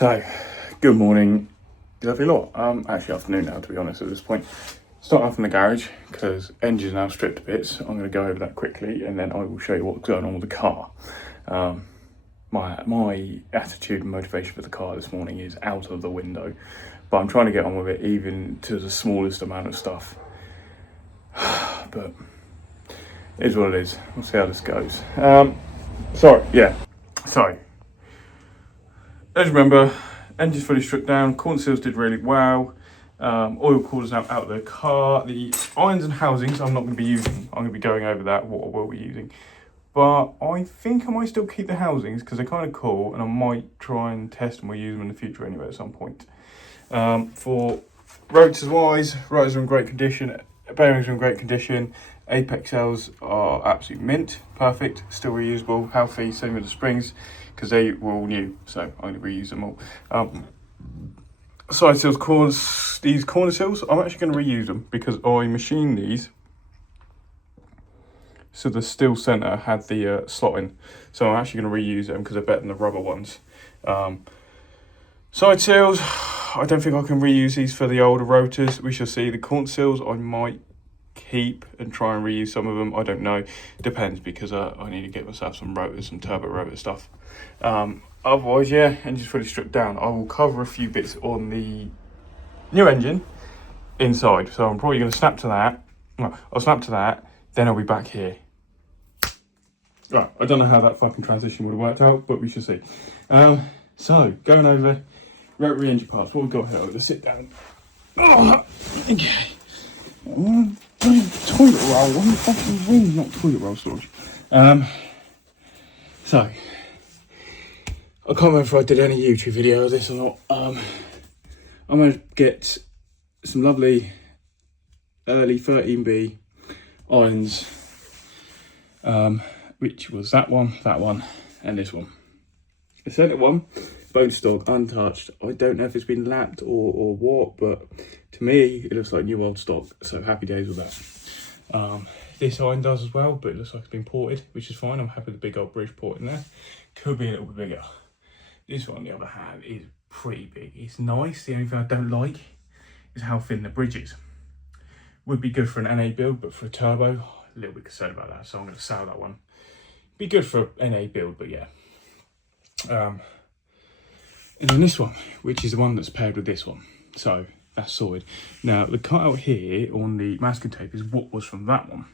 So, good morning, lovely lot. Actually afternoon now, to be honest, at this point. Start off in the garage, because engine's now stripped to bits. I'm going to go over that quickly, and then I will show you what's going on with the car. My attitude and motivation for the car this morning is out of the window. But I'm trying to get on with it, even to the smallest amount of stuff. But it is what it is. We'll see how this goes. So, as you remember, engine's fully stripped down, corner seals did really well, oil coolers now out of the car, the irons and housings I'm not going to be using, I'm going to be going over that, what I will be using, but I think I might still keep the housings because they're kind of cool and I might try and test them or use them in the future anyway at some point. For rotors wise, rotors are in great condition, bearings are in great condition, apex cells are absolute mint, perfect, still reusable, healthy, same with the springs, because they were all new, so I'm going to reuse them all. Side seals, these corner seals, I'm actually going to reuse them because I machined these. So the steel centre had the slot in, so I'm actually going to reuse them because they're better than the rubber ones. Side seals, I don't think I can reuse these for the older rotors. We shall see. The corner seals I might keep and try and reuse some of them. I don't know, depends, because I need to get myself some rotors, some turbo rotor stuff. Otherwise, yeah, engine's fully stripped down. I will cover a few bits on the new engine inside, so I'm probably going to snap to that. Well, I'll snap to that, then I'll be back here. Right, I don't know how that fucking transition would have worked out, but we shall see. So, going over rotary engine parts, what we've got here, let's sit down. Oh, okay. Toilet roll, what the fucking ring, not toilet roll storage. So, I can't remember if I did any YouTube video of this or not. I'm going to get some lovely early 13B irons, which was that one, and this one. The centre one, bone stock, untouched. I don't know if it's been lapped or what, but to me, it looks like new old stock, so happy days with that. This iron does as well, but it looks like it's been ported, which is fine. I'm happy with the big old bridge port in there. Could be a little bit bigger. This one, on the other hand, is pretty big. It's nice. The only thing I don't like is how thin the bridge is. Would be good for an NA build, but for a turbo, a little bit concerned about that, so I'm going to sell that one. Be good for a NA build, but yeah. And then this one, which is the one that's paired with this one. So that's sorted. Now, the cutout here on the masking tape is what was from that one.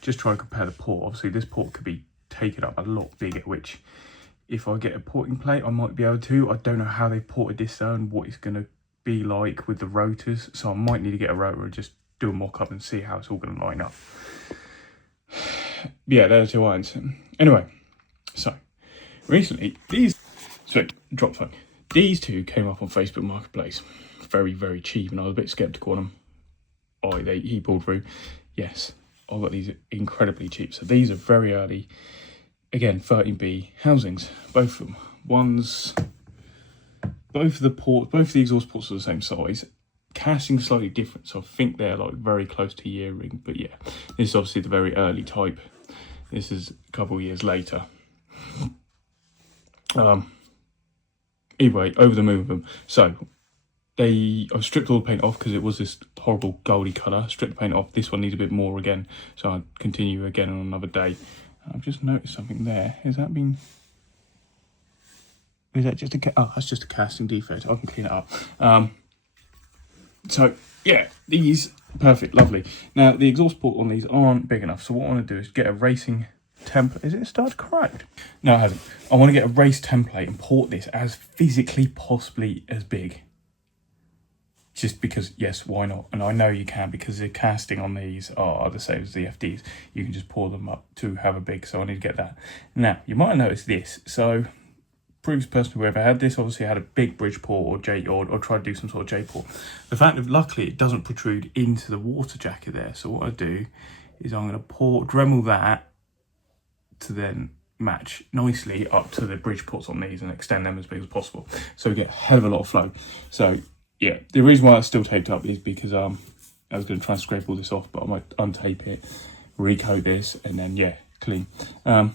Just trying to compare the port. Obviously, this port could be taken up a lot bigger, which if I get a porting plate, I might be able to. I don't know how they ported this though and what it's going to be like with the rotors. So I might need to get a rotor and just do a mock-up and see how it's all going to line up. Yeah, there are two irons. Anyway, so recently, these two came up on Facebook Marketplace. Very, very cheap, and I was a bit sceptical on them. He pulled through. Yes, I got these incredibly cheap. So these are very early, again, 13B housings, both of them. Both of the exhaust ports are the same size. Casting slightly different, so I think they're like very close to year ring. But yeah, this is obviously the very early type. This is a couple of years later. Anyway, over the moon with them. So I've stripped all the paint off because it was this horrible goldy colour. Stripped the paint off. This one needs a bit more again, so I'll continue again on another day. I've just noticed something there. Is that just that's just a casting defect. I can clean it up. So yeah, these perfect, lovely. Now the exhaust port on these aren't big enough, so what I want to do is get a racing template. Is it started correct? No, it hasn't. I want to get a race template and port this as physically possibly as big. Just because, yes, why not? And I know you can, because the casting on these are the same as the FDs. You can just pour them up to have a big, so I need to get that. Now, you might have noticed this. So, previous person who ever had this obviously had a big bridge port or tried to do some sort of J port. The fact that luckily it doesn't protrude into the water jacket there. So what I do is I'm going to Dremel that to then match nicely up to the bridge ports on these and extend them as big as possible. So we get a hell of a lot of flow. So yeah, the reason why it's still taped up is because I was going to try and scrape all this off, but I might untape it, recoat this, and then yeah, clean. But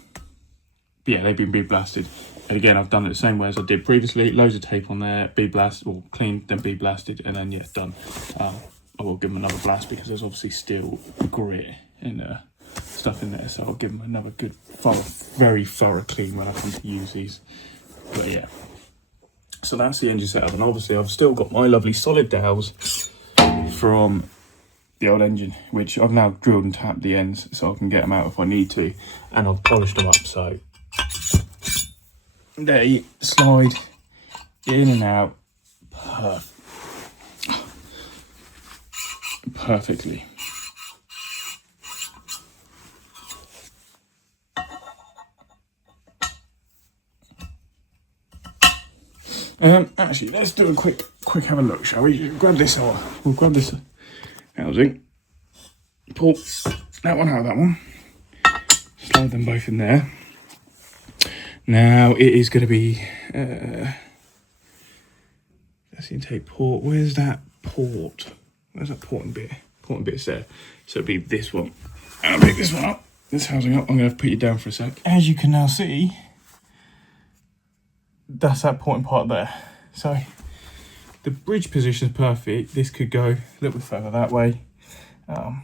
yeah, they've been big blasted. And again, I've done it the same way as I did previously. Loads of tape on there, bead blast, or cleaned, then bead blasted, and then yeah, done. I will give them another blast because there's obviously still grit and stuff in there, so I'll give them another good, very thorough clean when I come to use these. But yeah, so that's the engine setup, and obviously I've still got my lovely solid dowels from the old engine, which I've now drilled and tapped the ends so I can get them out if I need to, and I've polished them up so they slide in and out perfectly. Actually, let's do a quick have a look, shall we? Grab this out. We'll grab this housing. Pull that one out of that one. Slide them both in there. Now it is going to be. Let's see, take port. Where's that port? Where's that porting bit? Porting bit's there. So it'll be this one. I'll pick this one up. This housing up. I'm going to have to put you down for a sec. As you can now see, that's that porting part there. So the bridge position is perfect. This could go a little bit further that way. And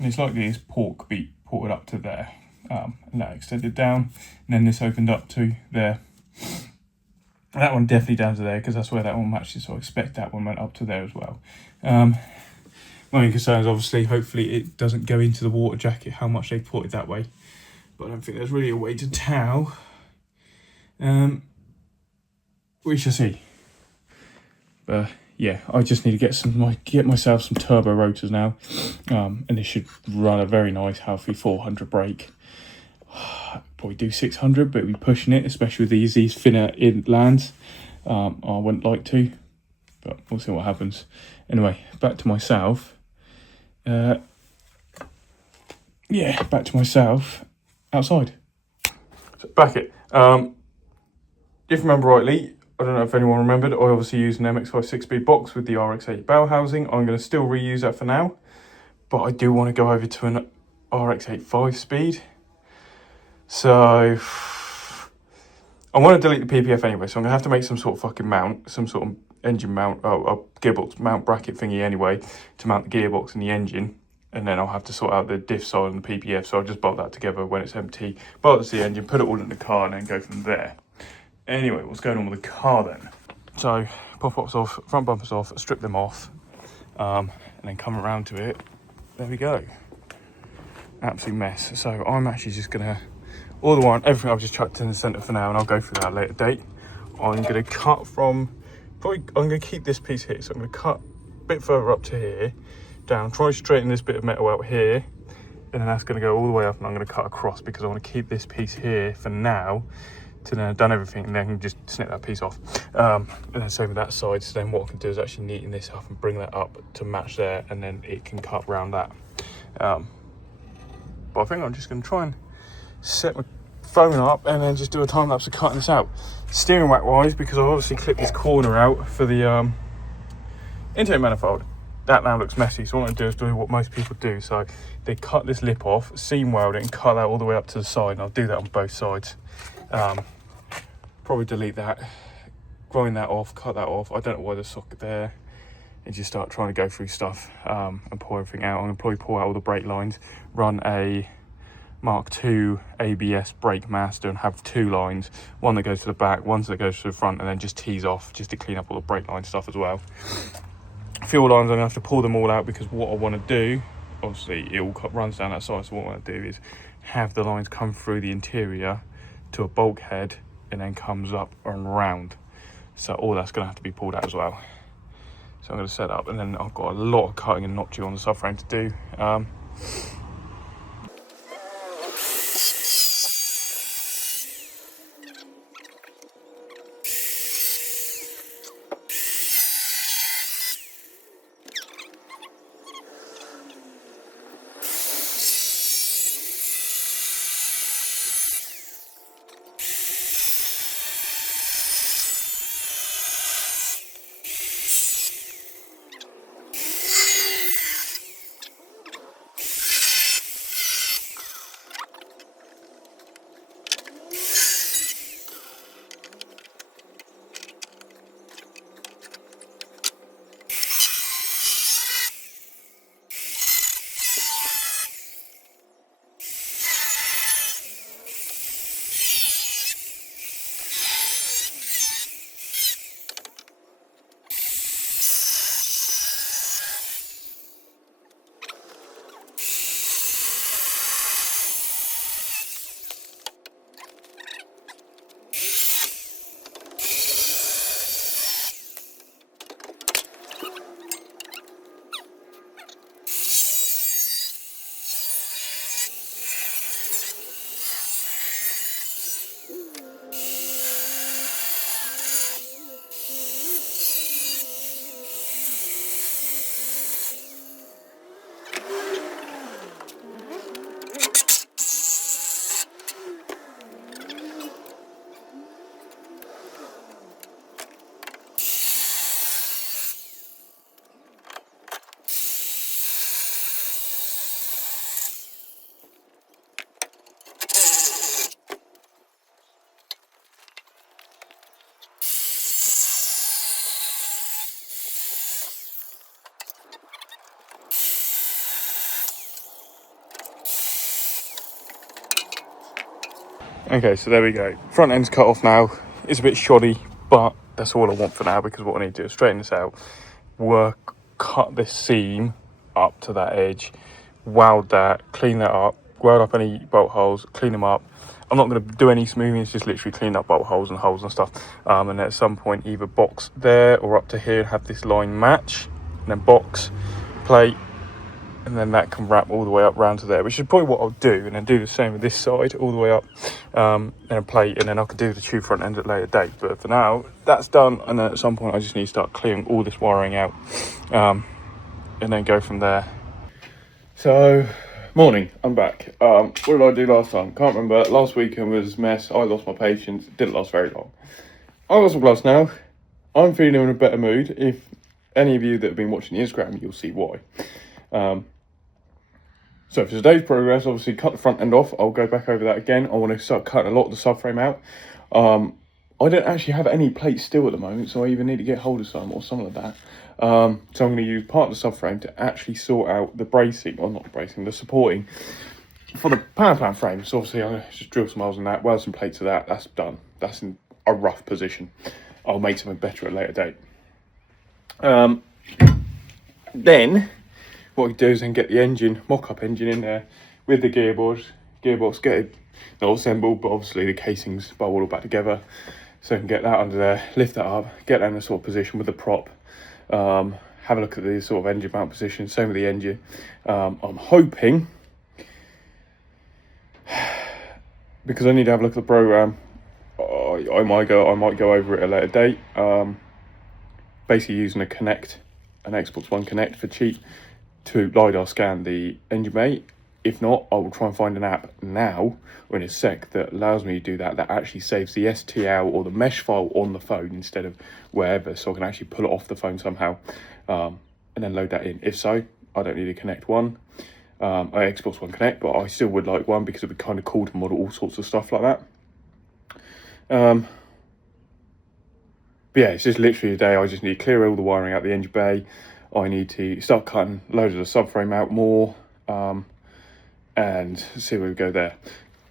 it's likely this port could be ported up to there. And that extended down. And then this opened up to there. That one definitely down to there because that's where that one matches. So I expect that one went up to there as well. My only concern is obviously, hopefully it doesn't go into the water jacket how much they ported that way. But I don't think there's really a way to tell. We shall see. But yeah, I just need to get myself some turbo rotors now, and this should run a very nice, healthy 400 brake. Probably do 600, but we're pushing it, especially with these thinner inlands. I wouldn't like to, but we'll see what happens. Anyway, back to myself. Back to myself outside. So back it. If you remember rightly, I don't know if anyone remembered, I obviously used an MX5 6-speed box with the RX8 bell housing. I'm going to still reuse that for now, but I do want to go over to an RX8 5-speed. So I want to delete the PPF anyway, so I'm going to have to make some sort of fucking mount, some sort of engine mount, a gearbox mount bracket thingy anyway, to mount the gearbox and the engine. And then I'll have to sort out the diff side and the PPF, so I'll just bolt that together when it's empty, bolt that's the engine, put it all in the car, and then go from there. Anyway, what's going on with the car then? So, pop-ups off, front bumpers off, strip them off, and then come around to it. There we go. Absolute mess. So I'm actually just gonna, all the one, everything I've just chucked in the centre for now, and I'll go through that at a later date. I'm gonna cut from, I'm gonna keep this piece here, so I'm gonna cut a bit further up to here, down, try to straighten this bit of metal out here, and then that's gonna go all the way up, and I'm gonna cut across because I wanna keep this piece here for now, till then I've done everything, and then I can just snip that piece off. And then same with that side, so then what I can do is actually neaten this up and bring that up to match there, and then it can cut around that. But I think I'm just going to try and set my phone up and then just do a time lapse of cutting this out. Steering rack wise, because I've obviously clipped this corner out for the intake manifold. That now looks messy, so what I'm going to do is do what most people do. So they cut this lip off, seam weld it, and cut that all the way up to the side, and I'll do that on both sides. Probably delete that, grind that off, cut that off. I don't know why there's a socket there, and just start trying to go through stuff and pull everything out. I'm going to probably pull out all the brake lines, run a Mark II ABS brake master and have 2 lines, one that goes to the back, one that goes to the front, and then just tease off just to clean up all the brake line stuff as well. Fuel lines, I'm going to have to pull them all out because what I want to do, obviously it all runs down that side, so what I want to do is have the lines come through the interior to a bulkhead and then comes up and round. So all that's going to have to be pulled out as well. So I'm going to set up, and then I've got a lot of cutting and notching on the subframe to do. Okay, so there we go. Front end's cut off now. It's a bit shoddy, but that's all I want for now, because what I need to do is straighten this out, cut this seam up to that edge, weld that, clean that up, weld up any bolt holes, clean them up. I'm not going to do any smoothing, it's just literally clean up bolt holes and holes and stuff. And at some point either box there or up to here and have this line match, and then box, plate, and then that can wrap all the way up round to there, which is probably what I'll do, and then do the same with this side all the way up, and a plate, and then I can do the tube front end at a later date. But for now, that's done, and then at some point I just need to start clearing all this wiring out, and then go from there. So, morning, I'm back. What did I do last time? Can't remember. Last weekend was a mess. I lost my patience. It didn't last very long. I got some gloves now. I'm feeling in a better mood. If any of you that have been watching the Instagram, you'll see why. So for today's progress, obviously cut the front end off. I'll go back over that again. I want to start cutting a lot of the subframe out. I don't actually have any plates still at the moment, so I either need to get hold of some or something like that. So I'm going to use part of the subframe to actually sort out the bracing, or not the bracing, the supporting for the power plant frame. So obviously I'm going to just drill some holes in that, weld some plates to that. That's done. That's in a rough position. I'll make something better at a later date. Then what we do is then get the engine, mock-up engine in there with the gearbox, get it not assembled, but obviously the casings bolt all back together, so I can get that under there, lift that up, get that in a sort of position with the prop, have a look at the sort of engine mount position, same with the engine. I'm hoping, because I need to have a look at the program, I might go over it at a later date. Basically using an Xbox One Connect for cheap to LiDAR scan the engine bay. If not, I will try and find an app now or in a sec that allows me to do that actually saves the STL or the mesh file on the phone instead of wherever, so I can actually pull it off the phone somehow, and then load that in. If so, I don't need a Connect One, Xbox One Connect, but I still would like one because it'd be kind of cool to model all sorts of stuff like that. But yeah, it's just literally a day. I just need to clear all the wiring out the engine bay. I need to start cutting loads of the subframe out more, and see where we go there.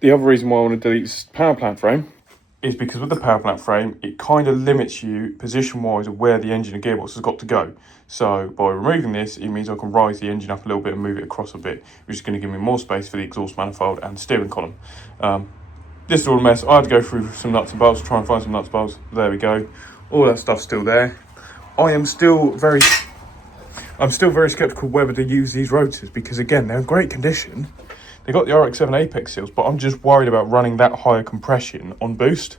The other reason why I want to delete this power plant frame is because with the power plant frame, it kind of limits you position-wise of where the engine and gearbox has got to go. So by removing this, it means I can rise the engine up a little bit and move it across a bit, which is going to give me more space for the exhaust manifold and steering column. This is all a mess. I had to go through some nuts and bolts, try and find some nuts and bolts. There we go. All that stuff's still there. I'm still very skeptical whether to use these rotors, because again, they're in great condition. They got the RX7 apex seals, but I'm just worried about running that higher compression on boost.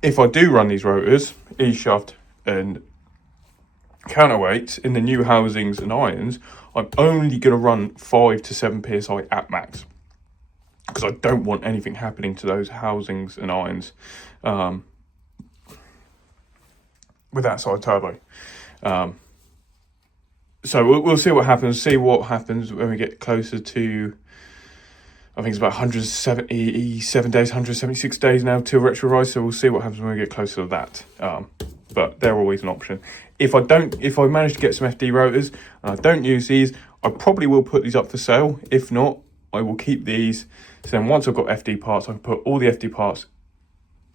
If I do run these rotors, E-shaft and counterweights in the new housings and irons, I'm only going to run 5 to 7 psi at max, because I don't want anything happening to those housings and irons with that side turbo. So we'll see what happens. See what happens when we get closer to, I think it's about 177 days, 176 days now till retro rise. So we'll see what happens when we get closer to that. But they're always an option. If I manage to get some FD rotors and I don't use these, I probably will put these up for sale. If not, I will keep these. So then once I've got FD parts, I can put all the FD parts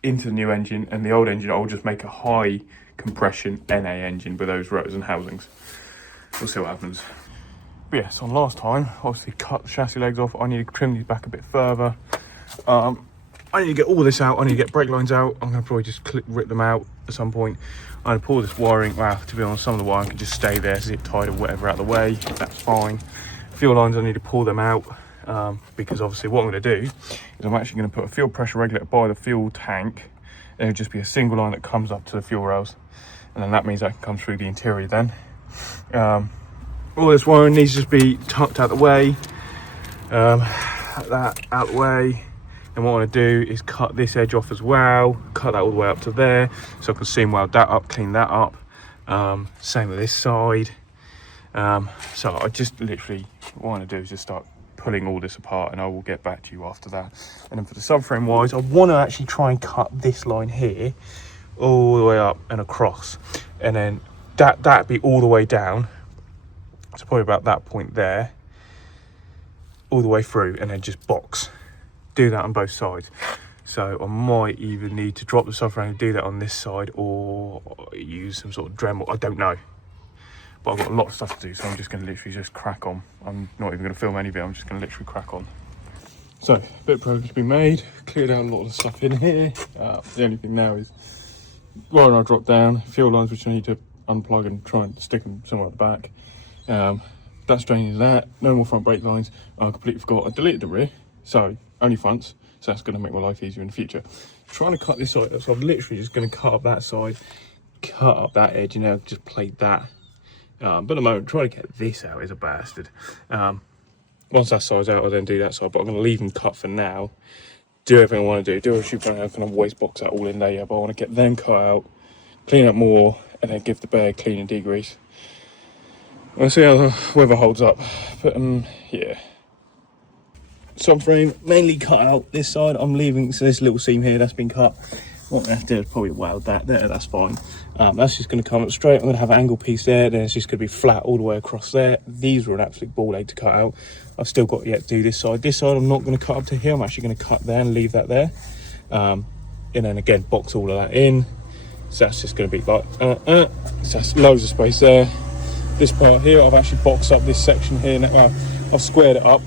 into the new engine, and the old engine I'll just make a high compression NA engine with those rotors and housings. We'll see what happens. But yeah, so last time, obviously cut the chassis legs off. I need to trim these back a bit further. I need to get all this out. I need to get brake lines out. I'm going to probably just rip them out at some point. I'm going to pull this wiring. Well, to be honest, some of the wiring can just stay there, zip tied or whatever out of the way. That's fine. Fuel lines, I need to pull them out, because obviously what I'm going to do is I'm actually going to put a fuel pressure regulator by the fuel tank. And it'll just be a single line that comes up to the fuel rails. And then that means I can come through the interior then. All this wiring needs to just be tucked out the way, that out the way. And what I want to do is cut this edge off as well, cut that all the way up to there, so I can seam weld that up, clean that up. Same with this side. So I just literally, what I want to do is just start pulling all this apart, and I will get back to you after that. And then for the subframe wise, I want to actually try and cut this line here all the way up and across, and then that'd be all the way down, so probably about that point there, all the way through, and then just box do that on both sides. So I might either need to drop the subframe and do that on this side, or use some sort of Dremel. I don't know. But I've got a lot of stuff to do, so I'm just going to literally just crack on. I'm not even going to film any of it, I'm just going to literally crack on. So, a bit of progress has been made, cleared out a lot of the stuff in here. The only thing now is, when I drop down, fuel lines which I need to unplug and try and stick them somewhere at the back. That's draining that, no more front brake lines. I completely forgot, I deleted the rear, so only fronts. So that's going to make my life easier in the future. Trying to cut this side up, so I'm literally just going to cut up that side, cut up that edge, and now just plate that. But at the moment, trying to get this out is a bastard. Once that side's out, I'll then do that side, but I'm going to leave them cut for now. Do everything I want to do a shoe front out, kind of waste box that all in there, but I want to get them cut out, clean up more, and then give the bag clean and degrease. We'll see how the weather holds up, but yeah. Subframe mainly cut out this side. I'm leaving, so this little seam here that's been cut. What I have to do is probably weld that there, that's fine. That's just going to come up straight. I'm going to have an angle piece there, then it's just going to be flat all the way across there. These were an absolute ball ache to cut out. I've still got yet to do this side. This side I'm not going to cut up to here, I'm actually going to cut there and leave that there. And then again, box all of that in. So that's just going to be like, so that's loads of space there. This part here, I've actually boxed up this section here. Now, I've squared it up,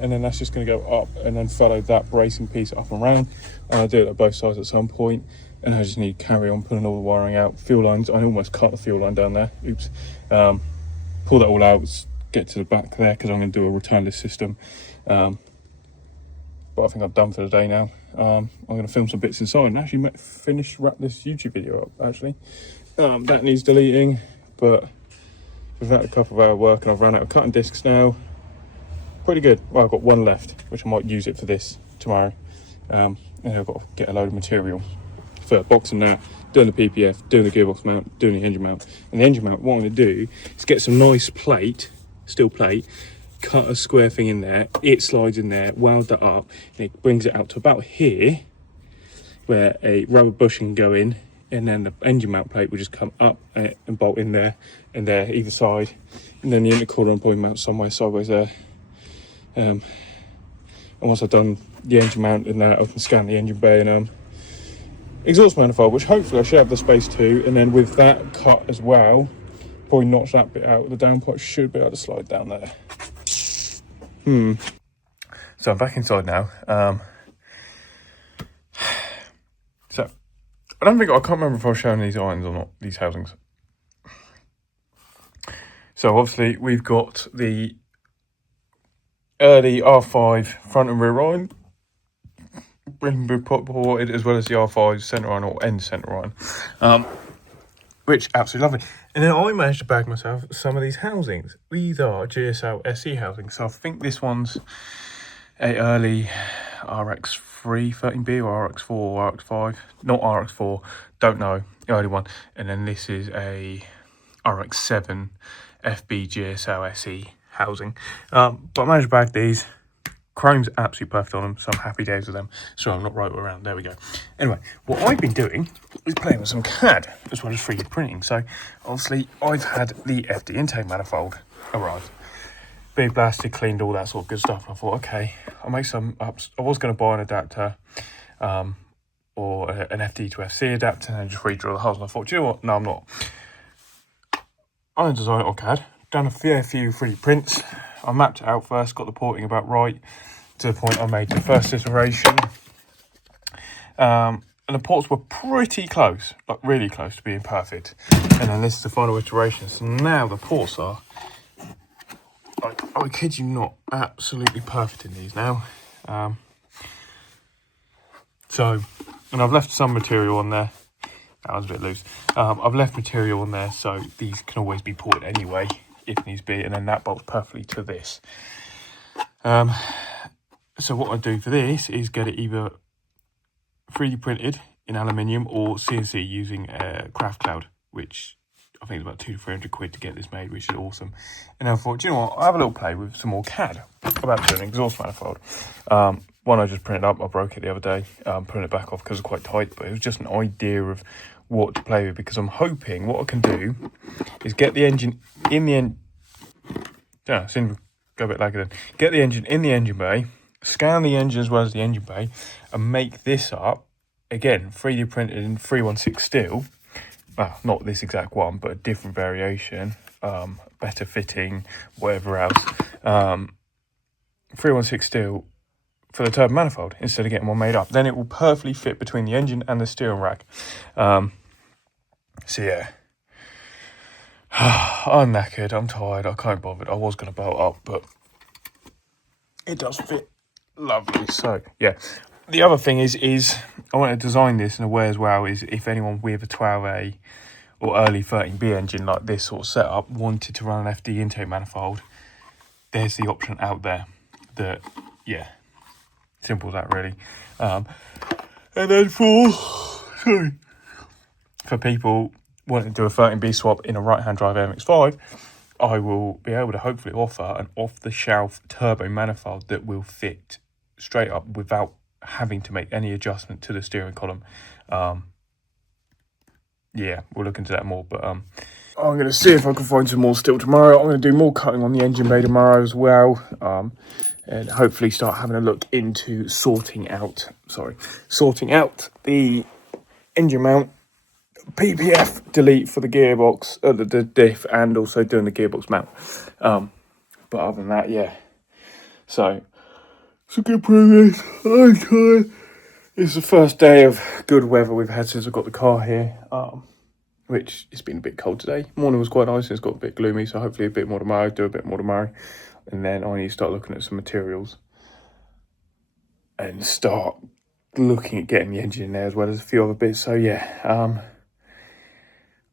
and then that's just going to go up and then follow that bracing piece up and around. And I'll do it at both sides at some point, and I just need to carry on pulling all the wiring out. Fuel lines, I almost cut the fuel line down there, oops. Pull that all out, get to the back there, because I'm going to do a returnless system. But I think I'm done for the day now. I'm going to film some bits inside and actually wrap this YouTube video up, actually. That needs deleting, but we've had a couple of hour work and I've run out of cutting discs now. Pretty good. Well, I've got one left, which I might use it for this tomorrow. And I've got to get a load of material for boxing that, doing the PPF, doing the gearbox mount, doing the engine mount. And the engine mount, what I'm going to do is get some nice plate, steel plate, cut a square thing in there, it slides in there, weld that up, and it brings it out to about here, where a rubber bushing can go in, and then the engine mount plate will just come up and bolt in there, and there, either side. And then the intercooler and probably mount somewhere sideways there. And once I've done the engine mount and that, I can scan the engine bay and exhaust manifold, which hopefully I should have the space to. And then with that cut as well, probably notch that bit out. The downpipe should be able to slide down there. So I'm back inside now. So I can't remember if I was showing these irons or not, these housings. So obviously we've got the early R5 front and rear iron, been ported, as well as the R5 centre iron or end centre iron, which absolutely lovely. And then I managed to bag myself some of these housings. These are GSL SE housings. So I think this one's a early RX3 13B or RX4 or RX5, not RX4, don't know, early one. And then this is a RX7 FB GSL SE housing. But I managed to bag these. Chrome's absolutely perfect on them, so I'm happy days with them. So I'm not right around, there we go. Anyway, what I've been doing is playing with some CAD as well as 3D printing. So obviously I've had the FD intake manifold arrive. Big blasted, cleaned, all that sort of good stuff. And I thought, okay, I'll make some ups. I was going to buy an adapter or an FD to FC adapter and just re-drill the holes. And I thought, do you know what? No, I'm not. I'm going to design it on CAD. Done a fair few 3D prints. I mapped it out first, got the porting about right to the point I made the first iteration. And the ports were pretty close, like really close to being perfect. And then this is the final iteration. So now the ports are, like, I kid you not, absolutely perfect in these now. And I've left some material on there. That was a bit loose. I've left material on there, so these can always be ported anyway, if needs be, and then that bolts perfectly to this. So what I do for this is get it either 3D printed in aluminium or CNC using Craft Cloud, which I think is about £200 to £300 to get this made, which is awesome. And I thought, do you know what, I'll have a little play with some more CAD. I'm about to do an exhaust manifold. One I just printed up, I broke it the other day, putting it back off because it's quite tight, but it was just an idea of what to play with, because I'm hoping what I can do is get the engine in the end. Yeah, go a bit laggy then. Get the engine in the engine bay, scan the engine as well as the engine bay, and make this up again, 3D printed in 316 steel. Well, not this exact one, but a different variation, better fitting, whatever else. 316 steel for the turbo manifold instead of getting one made up. Then it will perfectly fit between the engine and the steering rack. So yeah, I'm knackered, I'm tired, I can't bother. I was going to bolt up, but it does fit lovely. So yeah, the other thing is I want to design this in a way as well, is if anyone with a 12A or early 13B engine like this sort of setup wanted to run an FD intake manifold, there's the option out there. That, yeah, simple as that really. And then for people wanting to do a 13B swap in a right-hand drive MX-5, I will be able to hopefully offer an off-the-shelf turbo manifold that will fit straight up without having to make any adjustment to the steering column. Yeah, we'll look into that more, but I'm going to see if I can find some more steel tomorrow. I'm going to do more cutting on the engine bay tomorrow as well, and hopefully start having a look into sorting out the engine mount, PPF delete for the gearbox, the diff, and also doing the gearbox mount. But other than that, yeah. So it's a good progress. It's the first day of good weather we've had since I got the car here. Which it's been a bit cold today. Morning was quite nice. It's got a bit gloomy, so hopefully a bit more tomorrow. Do a bit more tomorrow, and then I need to start looking at some materials and start looking at getting the engine in there as well as a few other bits. So yeah,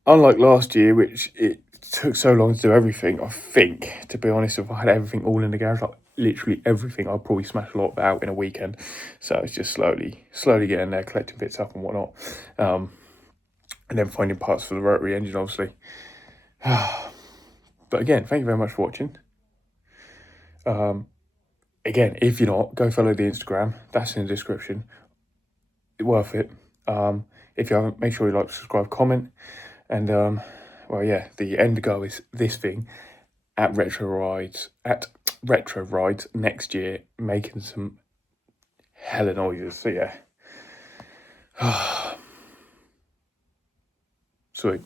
unlike last year, which it took so long to do everything, I think, to be honest, if I had everything all in the garage, like literally everything, I'd probably smash a lot of it out in a weekend. So it's just slowly getting there, collecting bits up and whatnot. And then finding parts for the rotary engine, obviously. But again, thank you very much for watching. Again, if you're not, go follow the Instagram. That's in the description. It's worth it. If you haven't, make sure you like, subscribe, comment. And, well, yeah, the end goal is this thing at Retro Rides next year, making some hella noises. So, yeah. Sweet.